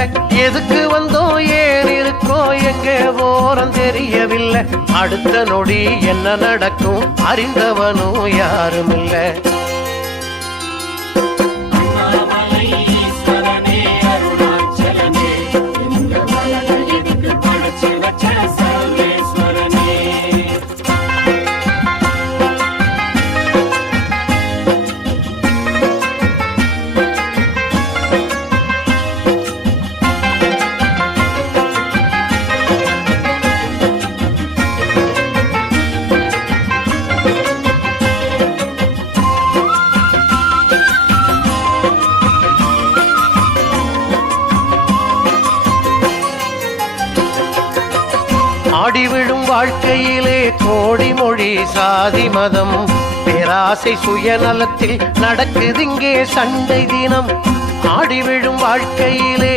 இல்லை. எதுக்கு வந்தோம் ஏன் இருக்கோம் எங்கே போறோம் தெரியவில்லை. அடுத்த நொடி என்ன நடக்கும் அறிந்தவனும் யாரும் இல்லை. ஆடி விழும் வாழ்க்கையிலே கோடி மொழி சாதி மதம் பேராசை சுயநலத்தில் நடக்குதிங்கே சண்டை தினம். ஆடி விழும் வாழ்க்கையிலே